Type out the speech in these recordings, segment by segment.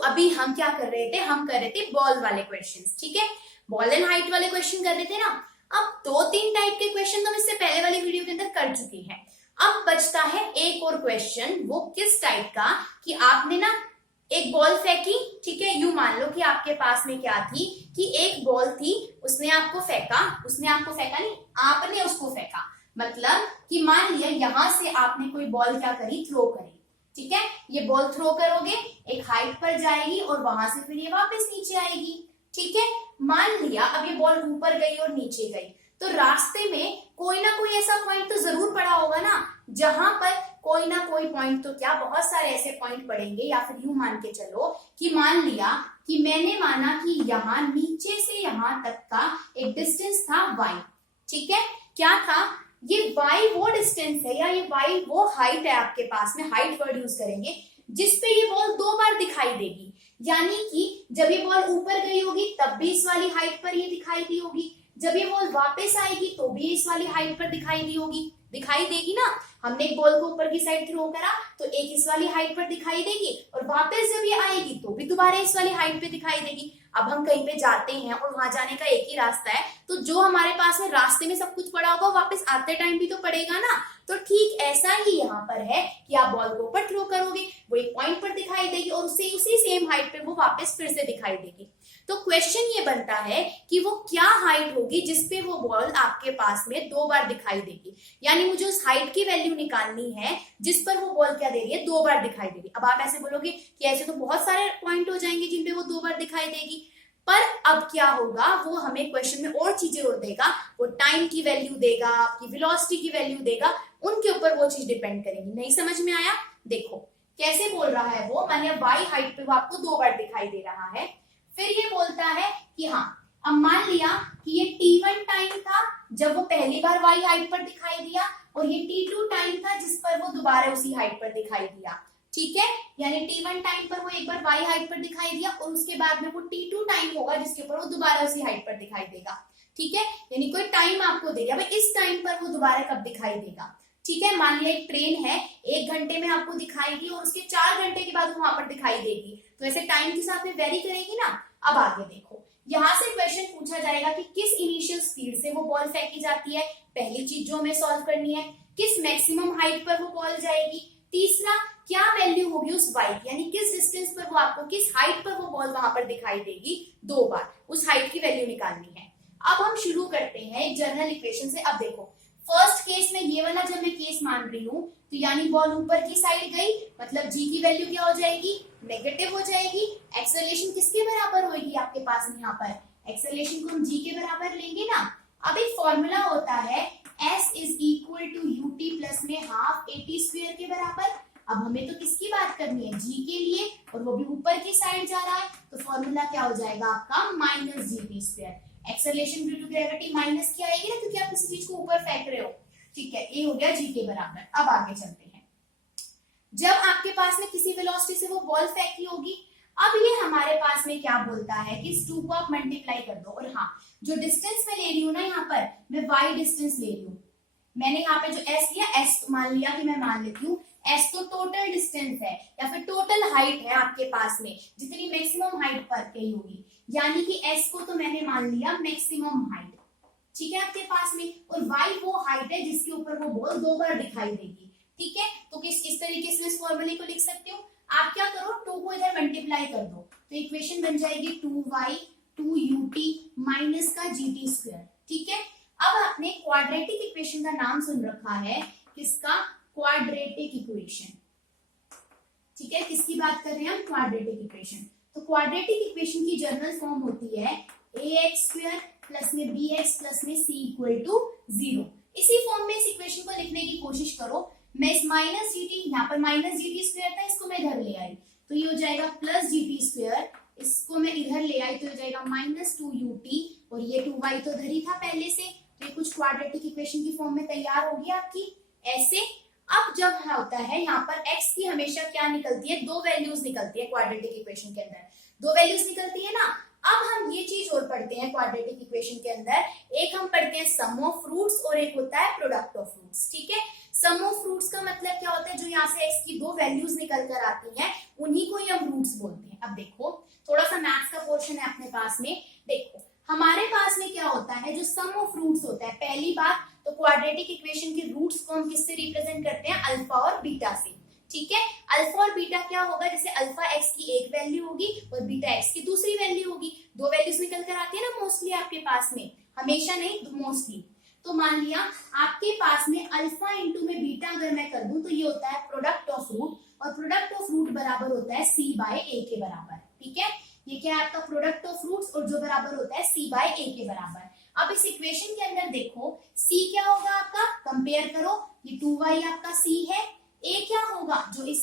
अभी हम क्या कर रहे थे, हम कर रहे थे बॉल वाले क्वेश्चंस, ठीक है, बॉल एंड हाइट वाले क्वेश्चन कर रहे थे ना। अब 2-3 टाइप के क्वेश्चन तो हम इससे पहले वाली वीडियो के अंदर कर चुके हैं। अब बचता है एक और क्वेश्चन, वो किस टाइप का कि आपने ना एक बॉल फेंकी, ठीक है, यूं मान लो कि आपके पास में क्या थी कि एक बॉल थी, उसने आपको फेंका नहीं, आपने उसको फेंका, मतलब कि मान लिया यहां से आपने कोई बॉल क्या करी, थ्रो करी, ठीक है, ये बॉल थ्रो करोगे, एक हाइट पर जाएगी और वहां से फिर ये वापस नीचे आएगी, ठीक है। मान लिया अब ये बॉल ऊपर गई और नीचे गई, तो रास्ते में कोई ना कोई ऐसा पॉइंट तो जरूर पड़ा होगा ना, जहां पर कोई ना कोई पॉइंट, तो क्या बहुत सारे ऐसे पॉइंट पड़ेंगे, या फिर यूं मान के चलो कि मान लिया कि मैंने माना कि यहाँ नीचे से यहां तक का एक डिस्टेंस था y, ठीक है, क्या था ये y वो डिस्टेंस है, या ये y वो हाइट है, आपके पास में हाइट वर्ड यूज करेंगे, जिसपे ये बॉल 2 बार दिखाई देगी, यानी कि जब ये बॉल ऊपर गई होगी तब भी इस वाली हाइट पर ये दिखाई दी होगी, जब ये बॉल वापस आएगी तो भी इस वाली हाइट पर दिखाई देगी ना। हमने एक बॉल को ऊपर की साइड थ्रो करा तो एक इस वाली हाइट पर दिखाई देगी, और वापस जब ये आएगी तो भी दोबारा इस वाली हाइट पे दिखाई देगी। अब हम कहीं पे जाते हैं और वहां जाने का एक ही रास्ता है, तो जो हमारे पास में रास्ते में सब कुछ पड़ा होगा वापस आते टाइम भी तो पड़ेगा ना। तो ठीक ऐसा ही यहाँ पर है कि आप बॉल को ऊपर थ्रो करोगे, वो एक पॉइंट पर दिखाई देगी और उसी सेम हाइट पे वो वापस फिर से दिखाई देगी। तो क्वेश्चन ये बनता है कि वो क्या हाइट होगी जिसपे वो बॉल आपके पास में 2 बार दिखाई देगी, यानी मुझे उस हाइट की वैल्यू निकालनी है जिस पर वो बॉल क्या दे रही है, 2 बार दिखाई दे रही है। अब आप ऐसे बोलोगे कि ऐसे तो बहुत सारे पॉइंट हो जाएंगे जिनपे वो 2 बार दिखाई देगी, पर अब क्या होगा, वो हमें क्वेश्चन में और चीजें और देगा, वो टाइम की वैल्यू देगा, आपकी वेलोसिटी की वैल्यू देगा, उनके ऊपर वो चीज डिपेंड करेगी। नहीं समझ में आया? देखो कैसे बोल रहा है वो, मानिए y हाइट पे वो आपको 2 बार दिखाई दे रहा है, फिर ये बोलता है कि हाँ, अब मान लिया कि ये t1 टाइम था जब वो पहली बार y हाइट पर दिखाई दिया, और ये t2 टाइम था जिस पर वो दोबारा उसी हाइट पर दिखाई दिया, ठीक है, यानी t1 टाइम पर वो एक बार y हाइट पर दिखाई दिया और उसके बाद में वो t2 टाइम होगा जिसके ऊपर वो दोबारा उसी हाइट पर दिखाई देगा, ठीक है, यानी कोई टाइम आपको देगा भाई इस टाइम पर वो दोबारा कब दिखाई देगा, ठीक है। मान लिया एक ट्रेन है, 1 घंटे में आपको दिखाएगी और उसके 4 घंटे के बाद वो वहां पर दिखाई देगी, तो ऐसे टाइम के साथ में वेरी करेगी ना। अब आगे देखो, यहाँ से क्वेश्चन पूछा जाएगा कि किस इनिशियल स्पीड से वो बॉल फेंकी जाती है, पहली चीज जो हमें सॉल्व करनी है, किस मैक्सिमम हाइट पर वो बॉल जाएगी, तीसरा क्या वैल्यू होगी उस y की, यानी किस डिस्टेंस पर वो आपको, किस हाइट पर वो बॉल वहां पर दिखाई देगी 2 बार, उस हाइट की वैल्यू निकालनी है। अब हम शुरू करते हैं एक जनरल इक्वेशन से। अब देखो फर्स्ट केस में ये वाला जब मैं केस मान रही हूँ, तो यानी बॉल ऊपर की साइड गई, मतलब g की वैल्यू क्या हो जाएगी, नेगेटिव हो जाएगी। एक्सेलरेशन किसके बराबर होगी आपके पास में, यहाँ पर एक्सेलरेशन को हम g के बराबर लेंगे ना। अब एक फॉर्मूला होता है s is equal to ut plus में हाफ at स्क्वायर के बराबर। अब हमें तो किसकी बात करनी है, g के लिए, और वो भी ऊपर की साइड जा रहा है, तो फॉर्मूला क्या हो जाएगा आपका minus gt square. Acceleration due to gravity minus की आएगी ना, क्योंकि आप किसी चीज को ऊपर फेंक रहे हो, ठीक है, ये हो गया g के बराबर। अब आगे चलते हैं, जब आपके पास में किसी वेलोसिटी से वो बॉल फेंकी होगी, अब ये हमारे पास में क्या बोलता है कि इस 2 को आप मल्टीप्लाई कर दो, और हाँ जो डिस्टेंस मैं ले रही हूँ ना, यहाँ पर मैं y डिस्टेंस ले रही हूँ, मैंने यहाँ पे जो s लिया, s मान लिया कि मैं मान लेती हूँ s तो टोटल डिस्टेंस है या फिर टोटल हाइट है आपके पास में, जितनी मैक्सिमम हाइट पर कही होगी, यानी कि s को तो मैंने मान लिया मैक्सिमम हाइट, ठीक है, आपके पास में, और y वो हाइट है जिसके ऊपर वो बॉल 2 बार दिखाई देगी, ठीक है। तो किस तरीके से इस फॉर्मूले को लिख सकते हो, आप क्या करो 2 को इधर मल्टीप्लाई कर दो, तो इक्वेशन बन जाएगी 2y 2ut माइनस का gt स्क्वायर, ठीक है। अब आपने क्वाड्रेटिक इक्वेशन का नाम सुन रखा है, किसका, क्वाड्रेटिक इक्वेशन, ठीक है, किसकी बात कर रहे हैं हम, क्वाड्रेटिक इक्वेशन। तो क्वाड्रेटिक इक्वेशन की जनरल फॉर्म होती है ax स्क्वायर प्लस में bx प्लस में c इक्वल टू 0। इसी फॉर्म में इस इक्वेशन को लिखने की कोशिश करो। मैं इस माइनस gt, यहाँ पर माइनस gt स्क्वायर था, इसको मैं इधर ले आई, तो ये हो जाएगा प्लस gt स्क्वायर, इसको मैं इधर ले आई तो हो जाएगा माइनस 2ut, और ये 2y तो इधर ही था पहले से, तो ये कुछ क्वाड्रेटिक इक्वेशन की फॉर्म में तैयार होगी आपकी ऐसे। अब जब होता है यहाँ पर x की हमेशा क्या निकलती है, 2 वैल्यूज निकलती है क्वाड्रेटिक इक्वेशन के अंदर, 2 वैल्यूज निकलती है ना। अब हम ये चीज और पढ़ते हैं क्वाड्रेटिक इक्वेशन के अंदर, एक हम पढ़ते हैं सम ऑफ फ्रूट्स और एक होता है प्रोडक्ट ऑफ फ्रूट्स, ठीक है। सम ऑफ फ्रूट्स का मतलब क्या होता है, जो यहाँ से x की 2 वैल्यूज निकल कर आती हैं उन्हीं को ही हम रूट्स बोलते हैं। अब देखो सम ऑफ रूट्स होता है। पहली बात तो क्वाड्रेटिक इक्वेशन के रूट्स को हम किससे रिप्रेजेंट करते हैं, अल्फा और बीटा से। ठीक है, अल्फा और बीटा क्या होगा, जैसे अल्फा एक्स की एक वैल्यू होगी और बीटा एक्स की दूसरी वैल्यू होगी। दो वैल्यूज निकल कर आती है ना मोस्टली आपके पास में, हमेशा नहीं मोस्टली। तो मान लिया आपके पास में अल्फा इंटू में बीटा अगर मैं कर दूं तो ये होता है प्रोडक्ट ऑफ रूट, और प्रोडक्ट ऑफ रूट बराबर होता है सी बाय ए के बराबर। ठीक है, ये क्या है आपका प्रोडक्ट ऑफ रूट्स, और जो बराबर होता है सी बाय ए के बराबर। अब इस इक्वेशन के अंदर देखो c क्या होगा आपका, कंपेयर करो, ये 2y आपका c है, a क्या होगा जो इस,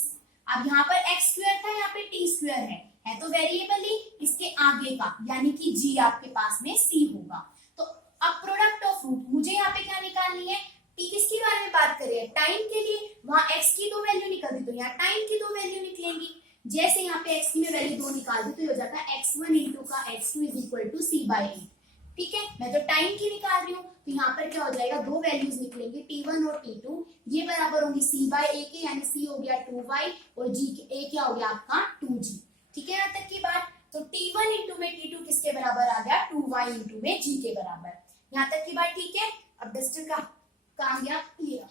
अब यहाँ पर x स्क्वायर था, यहाँ पे t स्क्वायर है तो वेरिएबल ही इसके आगे का, यानी कि g आपके पास में c होगा। तो अब प्रोडक्ट ऑफ रूट मुझे यहाँ पे क्या निकालनी है, t किसके बारे में बात कर रहे हैं, टाइम के लिए, वहां x की दो वैल्यू निकलती तो यहाँ टाइम की दो वैल्यू निकलेंगी। जैसे यहाँ पे x की में वैल्यू 2 निकाल दी तो ये हो जाता है x1 इंटू का x2 is equal to c by a. ठीक है, मैं तो टाइम की निकाल रही हूँ, तो यहाँ पर क्या हो जाएगा, दो वैल्यूज निकलेंगी t1 और t2, ये बराबर होंगी c बाय ए के, यानी c हो गया 2y और g a क्या हो गया आपका 2g। ठीक है, यहाँ तक की बात। तो t1 इंटू में t2 किसके बराबर आ गया, 2y इंटू में g के बराबर। यहाँ तक की बात ठीक है। अब डस्टर का काम गया क्लियर,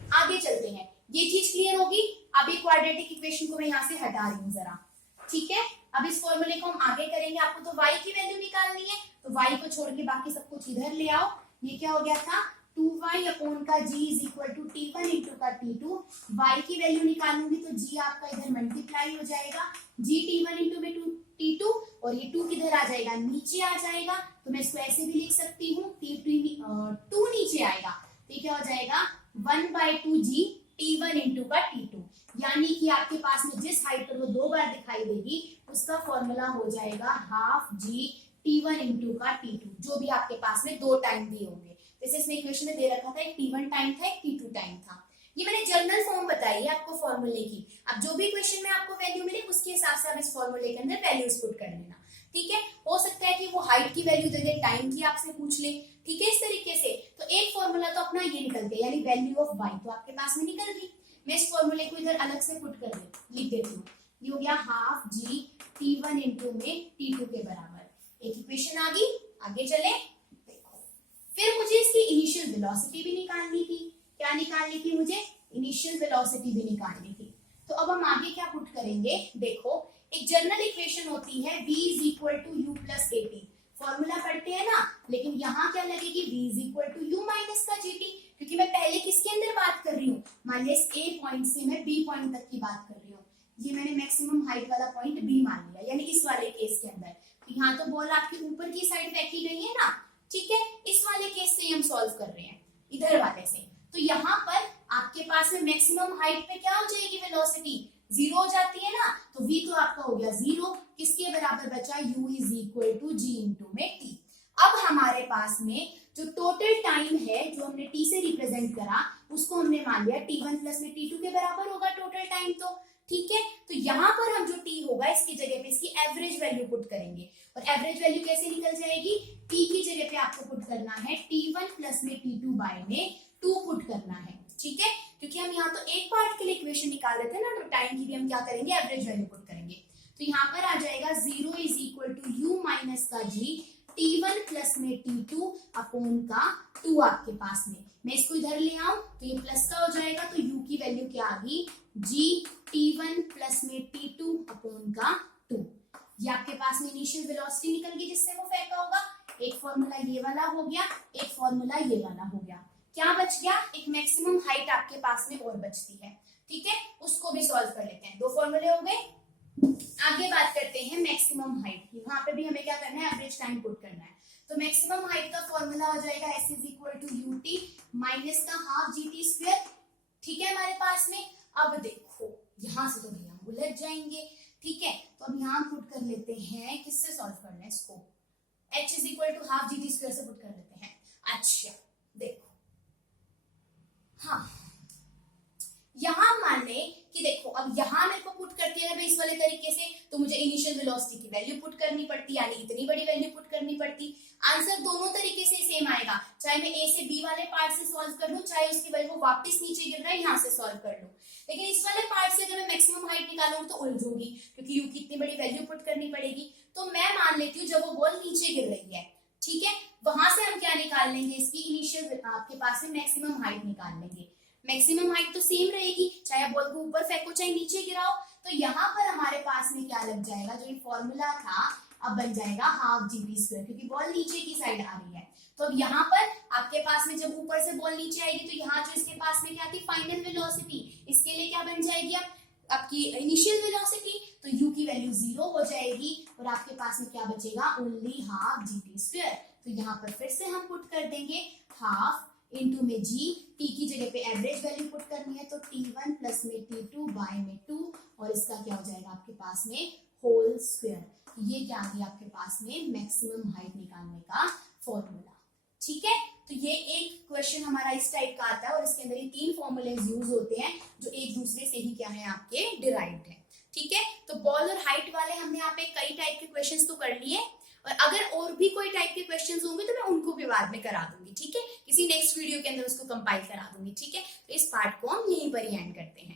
आगे चलते हैं, ये चीज क्लियर होगी। अब एक क्वाड्रेटिक इक्वेशन को मैं यहाँ से हटा रही हूँ जरा। ठीक है, अब इस फॉर्मूले को हम आगे करेंगे, आपको तो y की वैल्यू निकालनी है, तो y को छोड़ के बाकी सब कुछ इधर ले आओ। ये क्या हो गया था, 2y अपॉन का g is equal to t1 into का t2, y की वैल्यू निकालूंगी तो g आपका इधर मल्टीप्लाई हो जाएगा, g t1 इंटू में t2, और ये 2 किधर आ जाएगा, नीचे आ जाएगा, तो मैं इसको ऐसे भी लिख सकती हूँ, 2 नीचे आएगा तो क्या हो जाएगा 1/2g t1 इंटू का t2, यानी कि आपके पास में जिस हाइट पर वो दो बार दिखाई देगी उसका फॉर्मूला हो जाएगा हाफ जी t1 इंटू का t2, जो भी आपके पास में दो टाइम दिए होंगे। जैसे इसमें इक्वेशन में दे रखा था एक t1 टाइम था, एक t2 टाइम था। ये मैंने जर्नल फॉर्म बताई है आपको फॉर्मूले की। अब जो भी क्वेश्चन में आपको वैल्यू मिले उसके हिसाब से आप इस फॉर्मूले के अंदर वैल्यूज पुट कर लेना। ठीक है, हो सकता है कि वो हाइट की वैल्यू दे दे, टाइम की आपसे पूछ ले। ठीक है, इस तरीके से तो एक फॉर्मूला तो अपना ये निकल गया, यानी वैल्यू ऑफ y तो आपके पास में निकल गई। मैं इस फॉर्मूले को इधर अलग से पुट कर लिख देती हूँ, ये हो गया हाफ जी t1 इंटू में t2 के बराबर। एक इक्वेशन आ गई, आगे चले देखो। फिर मुझे इसकी इनिशियल वेलोसिटी भी निकालनी थी। क्या निकालनी थी मुझे, इनिशियल वेलोसिटी भी निकालनी थी। तो अब हम आगे क्या पुट करेंगे, देखो एक जनरल इक्वेशन होती है v is equal to u plus a t, formula पढ़ते हैं ना, लेकिन यहाँ क्या लगेगी v is equal to u minus का जी टी, क्योंकि मैं पहले किसके अंदर बात कर रही हूँ, मान लिया इस a पॉइंट से मैं b पॉइंट तक की बात कर रही हूँ, ये मैंने मैक्सिमम हाइट वाला पॉइंट b मान लिया, यानी इस वाले केस के अंदर। तो यहाँ तो बॉल आपके ऊपर की साइड फेंकी गई है ना, ठीक है, इस वाले केस से हम सॉल्व कर रहे हैं इधर वाले से। तो यहाँ पर आपके पास में मैक्सिमम हाइट पे क्या हो जाएगी, वेलोसिटी 0 हो जाती है ना, तो v तो आपका हो गया 0, किसके बराबर बचा, u is equal to g into में t। अब हमारे पास में जो टोटल टाइम है जो हमने t से रिप्रेजेंट करा उसको हमने मान लिया t1 प्लस में t2 के बराबर होगा टोटल टाइम। तो ठीक है, तो यहाँ पर हम जो t होगा इसकी जगह पे इसकी एवरेज वैल्यू पुट करेंगे, और एवरेज वैल्यू कैसे निकल जाएगी, t की जगह पे आपको पुट करना है t1 प्लस में t2 बाय में 2 पुट करना है। ठीक है, क्योंकि हम यहाँ तो एक पार्ट के लिए इक्वेशन निकाल रहे थे ना, तो टाइम की भी हम क्या करेंगे, एवरेज वैल्यू पुट करेंगे। तो यहाँ पर आ जाएगा 0 is equal to u minus का जी t1 प्लस में t2 अपॉन का 2 आपके पास में। मैं इसको इधर ले आऊं तो ये प्लस का हो जाएगा, तो u की वैल्यू क्या आ गई, g t1 प्लस में t2 अपॉन का 2। ये आपके पास में इनिशियल वेलोसिटी निकल गई जिससे वो फेंका होगा। एक फॉर्मूला ये वाला हो गया, एक फॉर्मूला ये वाला हो गया। क्या बच गया, एक मैक्सिमम हाइट आपके पास में और बचती है। ठीक है, उसको भी सॉल्व कर लेते हैं, 2 फॉर्मूले हो गए। आगे बात करते हैं मैक्सिमम हाइट की, वहां पे भी हमें क्या करना है, एवरेज टाइम पुट करना है। तो मैक्सिमम हाइट का फॉर्मूला हो जाएगा s is equal to u t minus का हाफ जी टी स्क्वायर। ठीक है, हमारे पास में अब देखो यहां से तो भैया हम उलझ जाएंगे। ठीक है, तो अब यहाँ पुट कर लेते हैं, किससे सॉल्व करना है इसको, h is equal to half g t square से पुट कर लेते हैं। अच्छा देखो, हाँ यहां मान ले कि देखो अब यहां मेरे को पुट करती है ना इस वाले तरीके से, तो मुझे इनिशियल वेलोसिटी की वैल्यू पुट करनी पड़ती, यानी इतनी बड़ी वैल्यू पुट करनी पड़ती। आंसर दोनों तरीके से सेम आएगा, चाहे मैं ए से बी वाले पार्ट से सॉल्व कर लूं, चाहे उसकी वैल्यू वापस नीचे गिर रहा है यहाँ से सॉल्व कर लूं। लेकिन इस वाले पार्ट से अगर मैं मैक्सिमम हाइट निकालूंगी तो उलझूंगी, क्योंकि यू की इतनी बड़ी वैल्यू पुट करनी पड़ेगी। तो मैं मान लेती हूँ जब वो बॉल नीचे गिर रही है, ठीक है, वहां से हम क्या निकाल लेंगे, इसकी इनिशियल आपके पास में मैक्सिमम हाइट निकाल लेंगे। मैक्सिमम हाइट तो सेम रहेगी, चाहे बॉल को ऊपर फेंको चाहे नीचे गिराओ। तो यहाँ पर हमारे पास में क्या लग जाएगा, जो ये फॉर्मूला था अब बन जाएगा हाफ जीटी स्क्वायर, क्योंकि बॉल नीचे की साइड आ रही है। तो अब यहाँ पर आपके पास में जब ऊपर से बॉल नीचे आएगी तो यहाँ जो इसके पास में क्या थी, फाइनल वेलोसिटी, इसके लिए क्या बन जाएगी अब आपकी इनिशियल वेलोसिटी, तो u की वैल्यू 0 हो जाएगी और आपके पास में क्या बचेगा, ओनली हाफ जीटी स्क्वायर। तो यहाँ पर फिर से हम पुट कर देंगे हाफ इंटू में g, t की जगह पे एवरेज वैल्यू पुट करनी है तो t1 प्लस में t2 बाय में 2 और इसका क्या हो जाएगा आपके पास में होल स्क्वायर। ये क्या आ गया आपके पास में मैक्सिमम हाइट निकालने का फॉर्मूला। ठीक है, तो ये एक क्वेश्चन हमारा इस टाइप का आता है और इसके अंदर ये 3 फॉर्मूलेज यूज होते हैं जो एक दूसरे से ही क्या है आपके डिराइव्ड है। ठीक है, तो बॉल और हाइट वाले हमने यहाँ पे कई टाइप के क्वेश्चंस तो कर लिए और अगर और भी कोई टाइप के क्वेश्चंस होंगे तो मैं उनको भी बाद में करा दूंगी। ठीक है, किसी नेक्स्ट वीडियो के अंदर उसको कंपाइल करा दूंगी। ठीक है, तो इस पार्ट को हम यहीं पर ही एंड करते हैं।